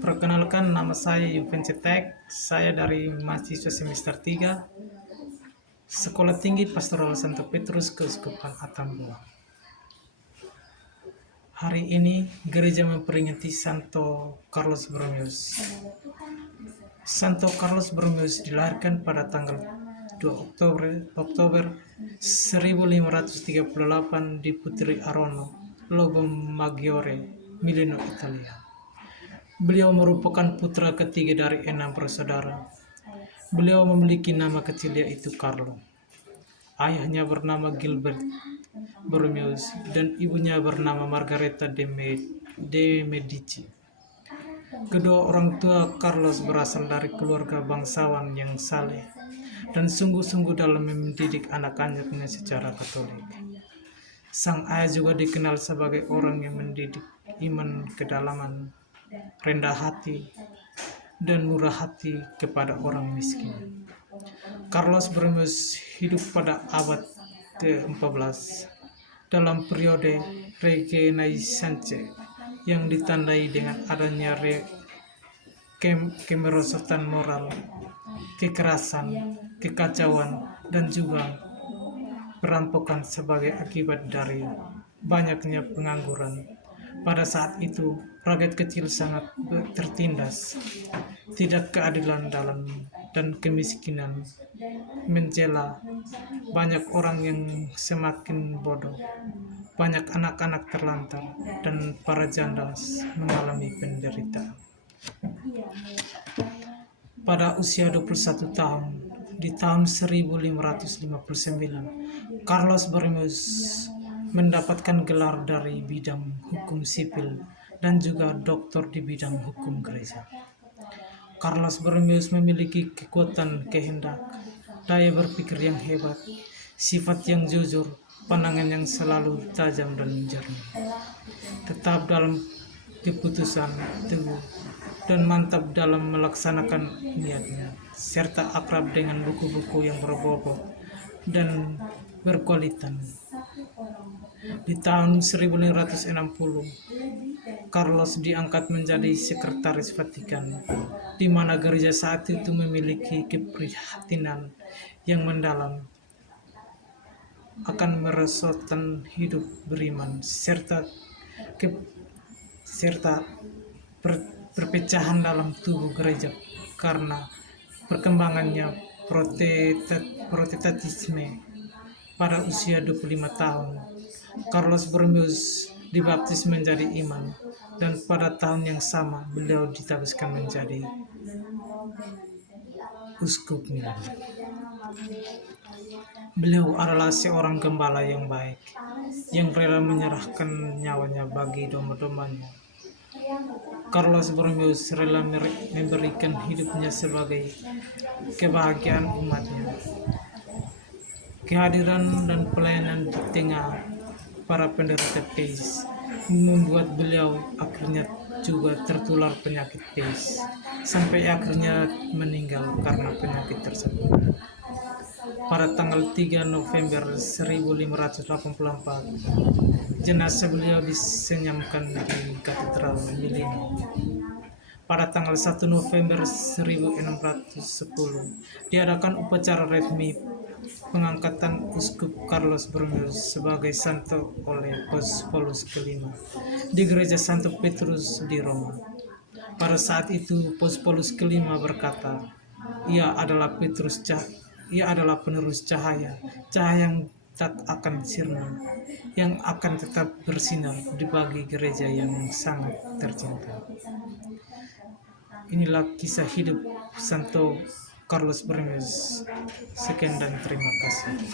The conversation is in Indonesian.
Perkenalkan, nama saya Yuven Cetek. Saya dari mahasiswa semester 3, Sekolah Tinggi Pastoral Santo Petrus Keuskupan Atambua. Hari ini gereja memperingati Santo Carlos Borromeus. Santo Carlos Borromeus dilahirkan pada tanggal 2 Oktober 1538 di Putri Arono, Logomaggiore, Milano, Italia. Beliau merupakan putra ketiga dari 6 bersaudara. Beliau memiliki nama kecil yaitu Carlo. Ayahnya bernama Gilbert Borromeus dan ibunya bernama Margareta de Medici. Kedua orang tua Carlos berasal dari keluarga bangsawan yang saleh dan sungguh-sungguh dalam mendidik anak-anaknya secara Katolik. Sang ayah juga dikenal sebagai orang yang mendidik iman kedalaman, rendah hati, dan murah hati kepada orang miskin. Carlos Borromeus hidup pada abad ke-14 dalam periode Renaissance yang ditandai dengan adanya kemerosotan moral, kekerasan, kekacauan, dan juga perampokan sebagai akibat dari banyaknya pengangguran. Pada saat itu, rakyat kecil sangat tertindas. Tidak keadilan dan kemiskinan mencela. Banyak orang yang semakin bodoh. Banyak anak-anak terlantar dan para janda mengalami penderitaan. Pada usia 21 tahun, di tahun 1559, Carlos Borromeus mendapatkan gelar dari bidang hukum sipil dan juga doktor di bidang hukum gereja. Carlos Borromeus memiliki kekuatan kehendak, daya berpikir yang hebat, sifat yang jujur, pandangan yang selalu tajam dan jernih, tetap dalam keputusan, teguh, dan mantap dalam melaksanakan niatnya, serta akrab dengan buku-buku yang berbobot dan berkualitas. Di tahun 1560, Carlos diangkat menjadi sekretaris Vatikan, di mana gereja saat itu memiliki keprihatinan yang mendalam akan merosotan hidup beriman serta perpecahan dalam tubuh gereja karena perkembangannya Protestantisme. Pada usia 25 tahun, Carlos Borromeus dibaptis menjadi imam, dan pada tahun yang sama beliau ditabiskkan menjadi uskup Milan. Beliau adalah seorang gembala yang baik, yang rela menyerahkan nyawanya bagi domba-dombanya. Carlos Borromeus rela memberikan hidupnya sebagai kebahagiaan umatnya. Kehadiran dan pelayanan di tengah para penderita PACE membuat beliau akhirnya juga tertular penyakit PACE, sampai akhirnya meninggal karena penyakit tersebut. Pada tanggal 3 November 1584, jenazah beliau disenyamkan di Katedral Milano. Pada tanggal 1 November 1610, diadakan upacara resmi pengangkatan Uskup Carlos Borromeus sebagai santo oleh Paus kelima di Gereja Santo Petrus di Roma. Pada saat itu, Paus kelima berkata, ia adalah penerus cahaya yang tak akan sirna, yang akan tetap bersinar di bagi gereja yang sangat tercinta. Inilah kisah hidup Santo Carlos Borromeus. Sekian dan terima kasih.